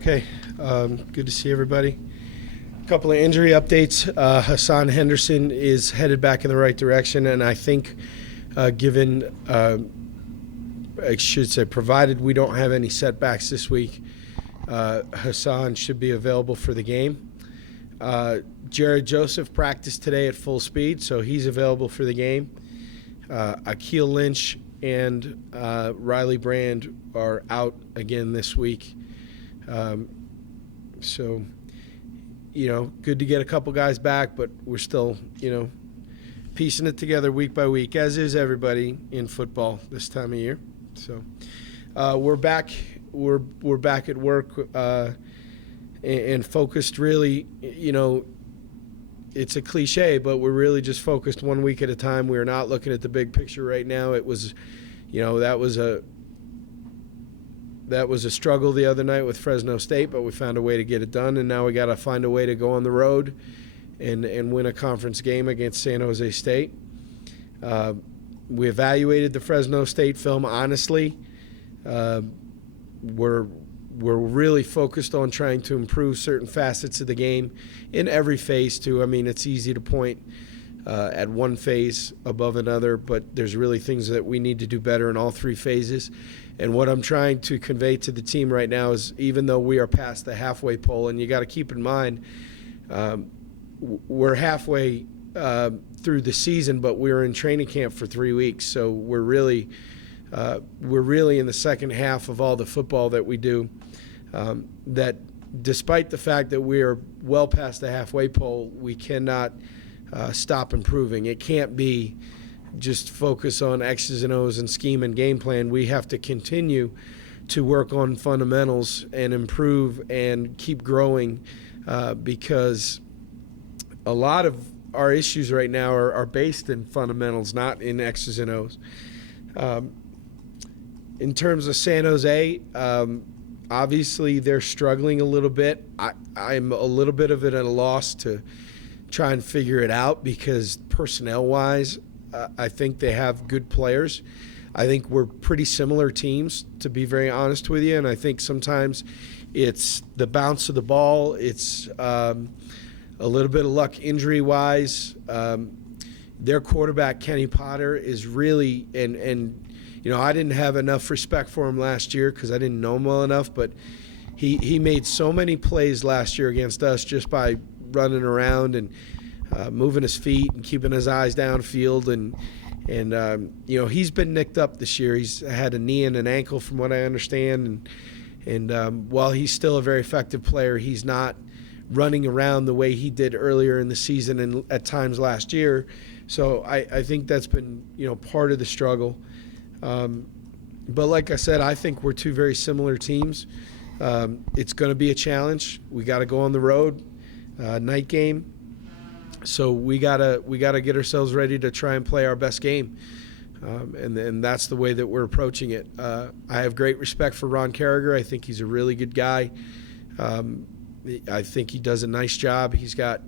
Okay, good to see everybody. A couple of injury updates. Hassan Henderson is headed back in the right direction, and I think provided we don't have any setbacks this week, Hassan should be available for the game. Jared Joseph practiced today at full speed, so he's available for the game. Akeel Lynch and Riley Brand are out again this week. So, good to get a couple guys back, but we're still, piecing it together week by week, as is everybody in football this time of year. So, we're back. We're back at work and focused. Really, it's a cliche, but we're really just focused 1 week at a time. We're not looking at the big picture right now. It was, that was a struggle the other night with Fresno State, but we found a way to get it done, and now we got to find a way to go on the road and win a conference game against San Jose State. We evaluated the Fresno State film honestly. We're really focused on trying to improve certain facets of the game in every phase too. I mean, it's easy to point at one phase above another, but there's really things that we need to do better in all three phases. And what I'm trying to convey to the team right now is, even though we are past the halfway pole, and you got to keep in mind, we're halfway through the season, but we were in training camp for 3 weeks, so we're really in the second half of all the football that we do. That despite the fact that we are well past the halfway pole, we cannot stop improving. It can't be just focus on X's and O's and scheme and game plan. We have to continue to work on fundamentals and improve and keep growing because a lot of our issues right now are based in fundamentals, not in X's and O's. In terms of San Jose, obviously they're struggling a little bit. I'm a little bit of it at a loss to try and figure it out because personnel-wise, I think they have good players. I think we're pretty similar teams, to be very honest with you, and I think sometimes it's the bounce of the ball. It's a little bit of luck injury-wise. Their quarterback, Kenny Potter, is really – and I didn't have enough respect for him last year because I didn't know him well enough, but he made so many plays last year against us just by running around and moving his feet and keeping his eyes downfield. And he's been nicked up this year. He's had a knee and an ankle from what I understand. And while he's still a very effective player, he's not running around the way he did earlier in the season and at times last year. So I think that's been, part of the struggle. But like I said, I think we're two very similar teams. It's going to be a challenge. We got to go on the road, night game. So we gotta get ourselves ready to try and play our best game, and that's the way that we're approaching it. I have great respect for Ron Carragher. I think he's a really good guy. I think he does a nice job. He's got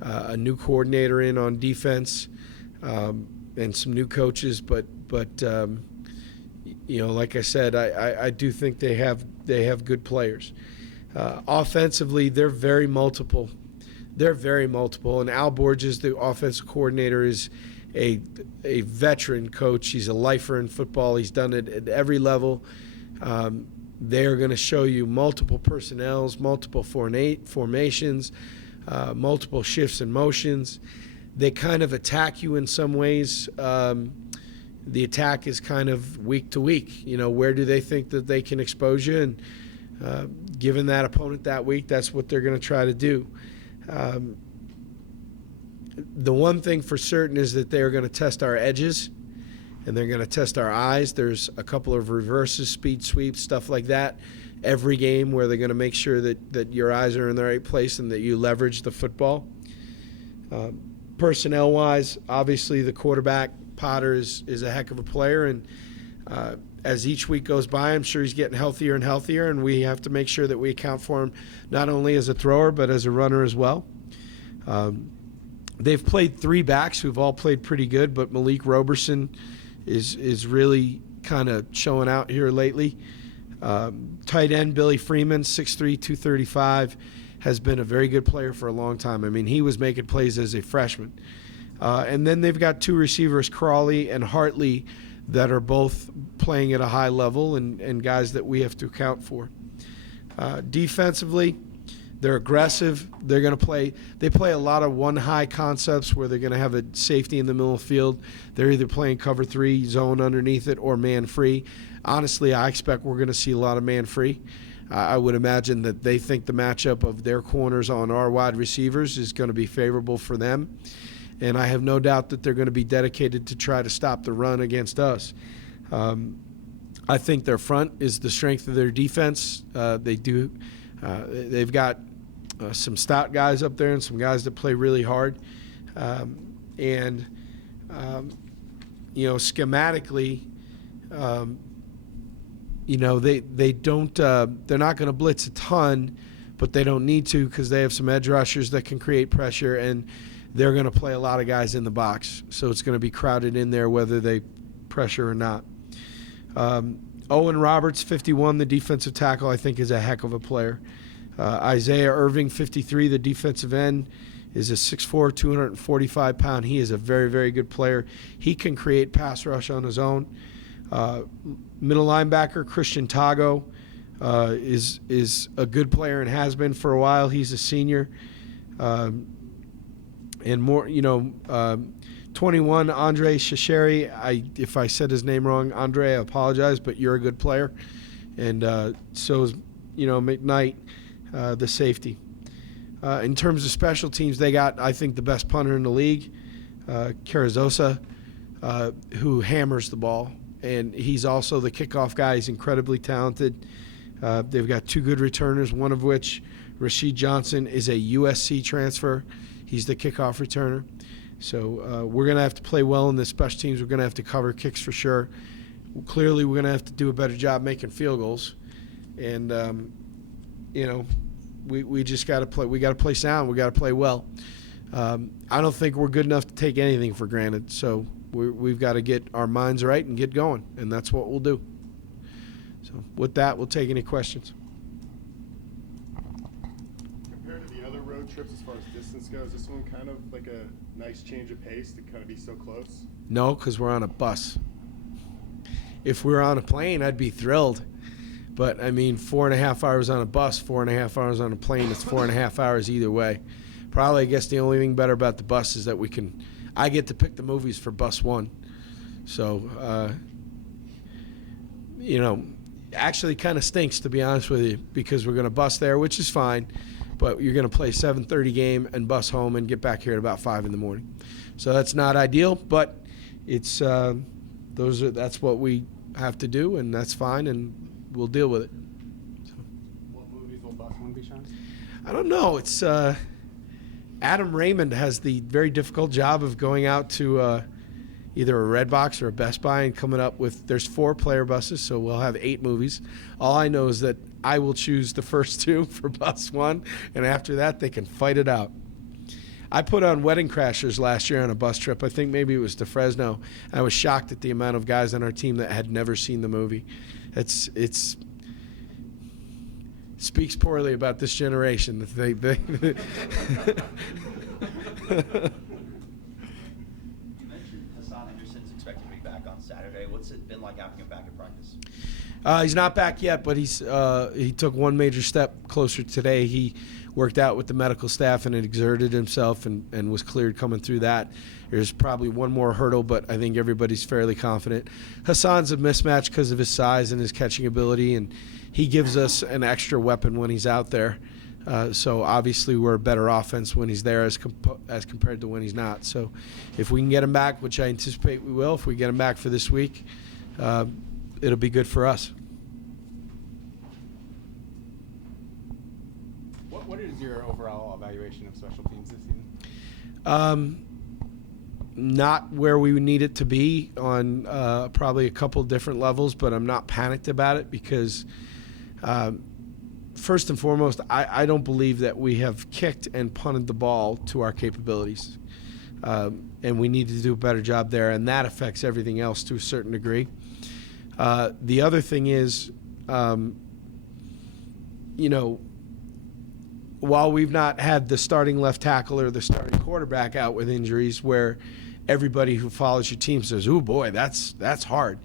a new coordinator in on defense and some new coaches, but like I said, I do think they have good players. Offensively, they're very multiple. And Al Borges, the offensive coordinator, is a veteran coach. He's a lifer in football. He's done it at every level. They're going to show you multiple personnels, multiple formations, multiple shifts and motions. They kind of attack you in some ways. The attack is kind of week to week. Where do they think that they can expose you? And given that opponent that week, that's what they're going to try to do. The one thing for certain is that they're going to test our edges and they're going to test our eyes. There's a couple of reverses, speed sweeps, stuff like that every game where they're going to make sure that your eyes are in the right place and that you leverage the football. Personnel-wise, obviously the quarterback, Potter, is a heck of a player, and as each week goes by, I'm sure he's getting healthier and healthier, and we have to make sure that we account for him not only as a thrower but as a runner as well. They've played three backs who've all played pretty good, but Malik Roberson is really kind of showing out here lately. Tight end Billy Freeman, 6'3", 235, has been a very good player for a long time. I mean, he was making plays as a freshman. And then they've got two receivers, Crawley and Hartley, that are both playing at a high level and guys that we have to account for. Defensively, they're aggressive. They're going to play. They play a lot of one-high concepts where they're going to have a safety in the middle of the field. They're either playing cover 3, zone underneath it, or man-free. Honestly, I expect we're going to see a lot of man-free. I would imagine that they think the matchup of their corners on our wide receivers is going to be favorable for them. And I have no doubt that they're going to be dedicated to try to stop the run against us. I think their front is the strength of their defense. They've got some stout guys up there and some guys that play really hard. Schematically, they don't. They're not going to blitz a ton, but they don't need to because they have some edge rushers that can create pressure, and they're going to play a lot of guys in the box. So it's going to be crowded in there whether they pressure or not. Owen Roberts, 51, the defensive tackle, I think is a heck of a player. Isaiah Irving, 53, the defensive end, is a 6'4", 245-pound. He is a very, very good player. He can create pass rush on his own. Middle linebacker Christian Tago is a good player and has been for a while. He's a senior. And more, 21, Andre Shasheri. If I said his name wrong, Andre, I apologize, but you're a good player. And so is, McKnight, the safety. In terms of special teams, they got, I think, the best punter in the league, Carrizosa, who hammers the ball. And he's also the kickoff guy. He's incredibly talented. They've got two good returners, one of which, Rashid Johnson, is a USC transfer. He's the kickoff returner. So we're going to have to play well in the special teams. We're going to have to cover kicks for sure. Clearly, we're going to have to do a better job making field goals. And, we just got to play. We got to play sound. We got to play well. I don't think we're good enough to take anything for granted. So we've got to get our minds right and get going, and that's what we'll do. So with that, we'll take any questions. Compared to the other road trips as far as distance goes, this one kind of like a nice change of pace to kind of be so close? No, because we're on a bus. If we were on a plane, I'd be thrilled. But, 4.5 hours on a bus, 4.5 hours on a plane, it's 4.5 hours either way. Probably, I guess the only thing better about the bus is that I get to pick the movies for bus one. So, actually kind of stinks, to be honest with you, because we're going to bus there, which is fine. But you're going to play 7:30 game and bus home and get back here at about 5 in the morning. So that's not ideal, but it's that's what we have to do, and that's fine, and we'll deal with it. So. What movies will bus one be shown? I don't know. It's Adam Raymond has the very difficult job of going out to either a Redbox or a Best Buy and coming up with, there's 4 player buses, so we'll have 8 movies. All I know is that I will choose the first 2 for bus 1, and after that they can fight it out. I put on Wedding Crashers last year on a bus trip. I think maybe it was to Fresno. I was shocked at the amount of guys on our team that had never seen the movie. It's speaks poorly about this generation. You mentioned Hassan Anderson's expected to be back on Saturday. What's it been like having him back in practice? He's not back yet, but he took one major step closer today. He worked out with the medical staff and exerted himself and was cleared coming through that. There's probably one more hurdle, but I think everybody's fairly confident. Hassan's a mismatch because of his size and his catching ability, and he gives us an extra weapon when he's out there. So obviously we're a better offense when he's there as compared to when he's not. So if we can get him back, which I anticipate we will, if we get him back for this week, it'll be good for us. What is your overall evaluation of special teams this season? Not where we need it to be on probably a couple different levels, but I'm not panicked about it because first and foremost, I don't believe that we have kicked and punted the ball to our capabilities. And we need to do a better job there, and that affects everything else to a certain degree. The other thing is You know, while we've not had the starting left tackle or the starting quarterback out with injuries where everybody who follows your team says, "Ooh, boy, that's hard,"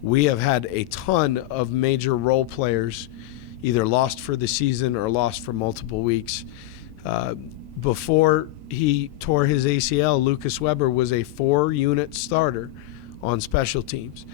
we have had a ton of major role players either lost for the season or lost for multiple weeks. Before he tore his ACL, Lucas Weber was a 4-unit starter on special teams.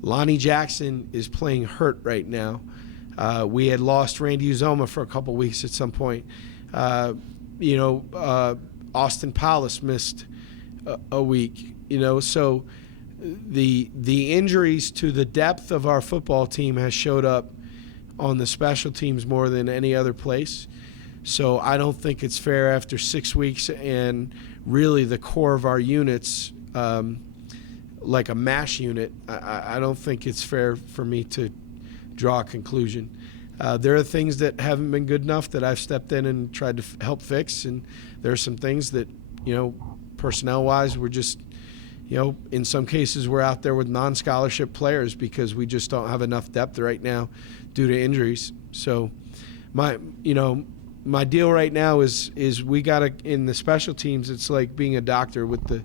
Lonnie Jackson is playing hurt right now. We had lost Randy Uzoma for a couple weeks at some point. Austin Powless missed a week. So the injuries to the depth of our football team has showed up on the special teams more than any other place. So I don't think it's fair after 6 weeks and really the core of our units, like a MASH unit, I don't think it's fair for me to draw a conclusion. There are things that haven't been good enough that I've stepped in and tried to help fix, and there are some things that, personnel-wise, we're just, in some cases we're out there with non-scholarship players because we just don't have enough depth right now due to injuries. So my deal right now is we got to, in the special teams, it's like being a doctor with the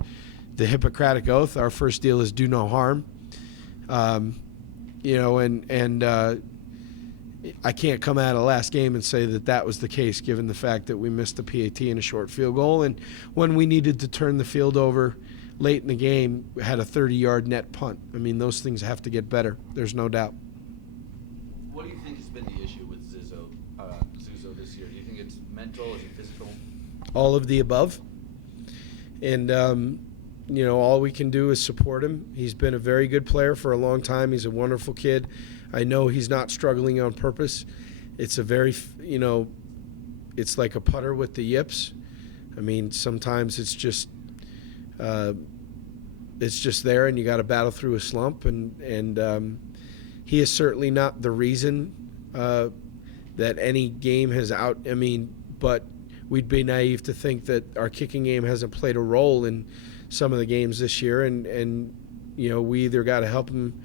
Hippocratic Oath. Our first deal is do no harm. I can't come out of last game and say that was the case given the fact that we missed the PAT and a short field goal. And when we needed to turn the field over late in the game, we had a 30-yard net punt. I mean, those things have to get better. There's no doubt. What do you think has been the issue with Zuzo this year? Do you think it's mental? Is it physical? All of the above. And, all we can do is support him. He's been a very good player for a long time. He's a wonderful kid. I know he's not struggling on purpose. It's a very, it's like a putter with the yips. I mean, sometimes it's just there, and you got to battle through a slump. And he is certainly not the reason that any game has but we'd be naive to think that our kicking game hasn't played a role in some of the games this year. And we either got to help him.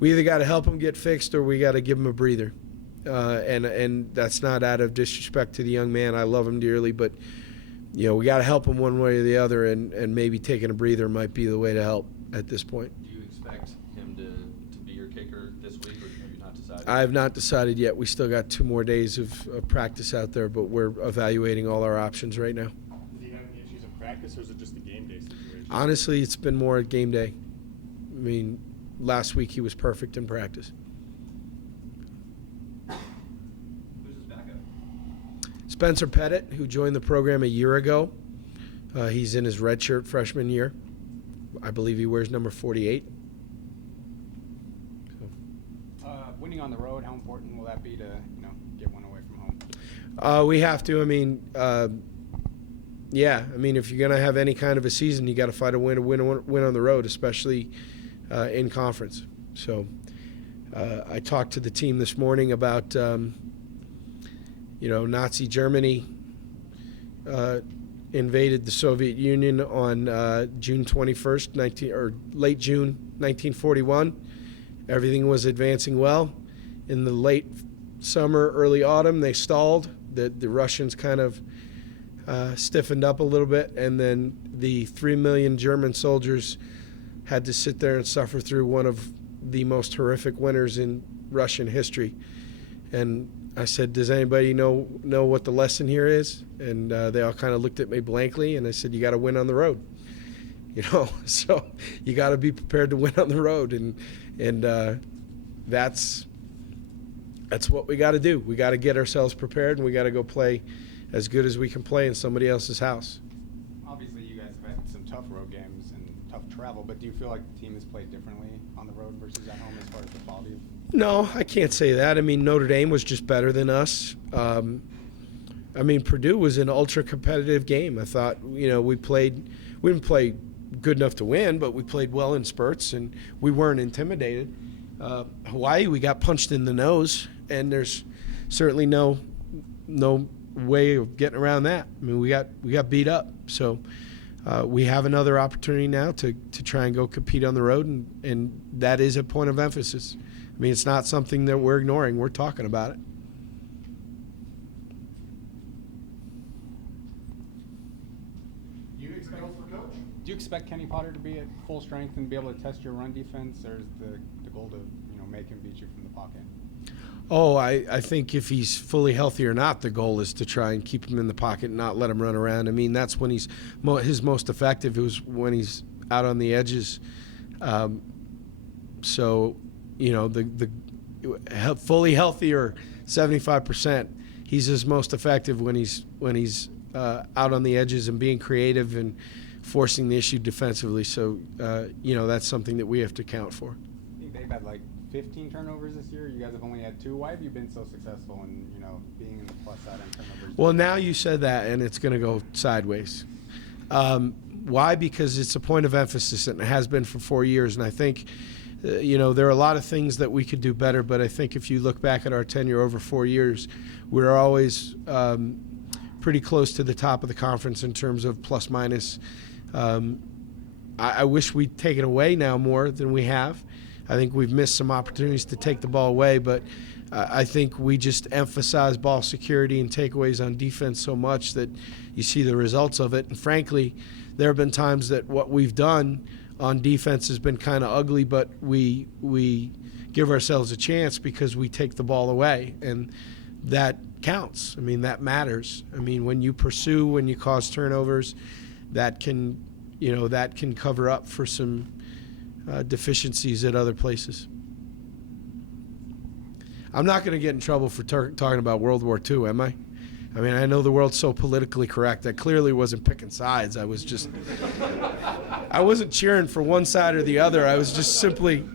We either got to help him get fixed or we got to give him a breather. And that's not out of disrespect to the young man. I love him dearly, but we got to help him one way or the other, and maybe taking a breather might be the way to help at this point. Do you expect him to be your kicker this week, or have you not decided? I have not decided yet. We still got 2 more days of practice out there, but we're evaluating all our options right now. Did he have any issues in practice, or is it just a game day situation? Honestly, it's been more at game day. I mean, last week he was perfect in practice. Who's his backup? Spencer Pettit, who joined the program a year ago. He's in his redshirt freshman year. I believe he wears number 48. Winning on the road, how important will that be to get one away from home? We have to. If you're going to have any kind of a season, you got to fight a win on the road, especially in conference. So I talked to the team this morning about, Nazi Germany invaded the Soviet Union on June 21st, late June 1941. Everything was advancing well. In the late summer, early autumn, they stalled. The Russians kind of stiffened up a little bit, and then the 3 million German soldiers had to sit there and suffer through one of the most horrific winters in Russian history. And I said, does anybody know what the lesson here is? And they all kind of looked at me blankly, and I said, you got to win on the road. So you got to be prepared to win on the road, and that's what we got to do. We got to get ourselves prepared, and we got to go play as good as we can play in somebody else's house. Obviously, you guys have had some tough road games and tough travel, but do you feel like the team has played differently on the road versus at home as far as the quality of? No, I can't say that. Notre Dame was just better than us. Purdue was an ultra competitive game. I thought, we didn't play good enough to win, but we played well in spurts, and we weren't intimidated. Hawaii, we got punched in the nose, and there's certainly no way of getting around that. We got beat up. So we have another opportunity now to try and go compete on the road, and that is a point of emphasis. I mean, it's not something that we're ignoring. We're talking about it. Do you expect Kenny Potter to be at full strength and be able to test your run defense, or is the goal to make him beat you from the pocket? Oh, I think if he's fully healthy or not, the goal is to try and keep him in the pocket and not let him run around. I mean, that's when he's his most effective. It was when he's out on the edges. So, the fully healthy or 75%, he's his most effective when he's out on the edges and being creative and forcing the issue defensively. So, that's something that we have to account for. I think they've had like 15 turnovers this year. You guys have only had 2. Why have you been so successful in, being in the plus side on turnovers? Well, now you said that, and it's going to go sideways. Why? Because it's a point of emphasis, and it has been for 4 years. And I think, there are a lot of things that we could do better, but I think if you look back at our tenure over 4 years, we're always pretty close to the top of the conference in terms of plus minus. I wish we'd taken away now more than we have. I think we've missed some opportunities to take the ball away, but I think we just emphasize ball security and takeaways on defense so much that you see the results of it. And frankly, there have been times that what we've done on defense has been kind of ugly, but we give ourselves a chance because we take the ball away, and that counts. I mean, that matters. I mean, when you pursue, when you cause turnovers, that can cover up for some deficiencies at other places. I'm not going to get in trouble for talking about World War II, am I? I mean, I know the world's so politically correct. I clearly wasn't picking sides. I wasn't cheering for one side or the other. I was just simply,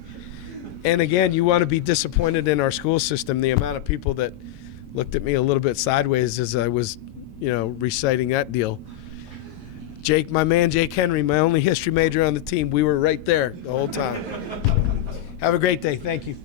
and again, you want to be disappointed in our school system, the amount of people that looked at me a little bit sideways as I was, reciting that deal. Jake, my man Jake Henry, my only history major on the team, we were right there the whole time. Have a great day. Thank you.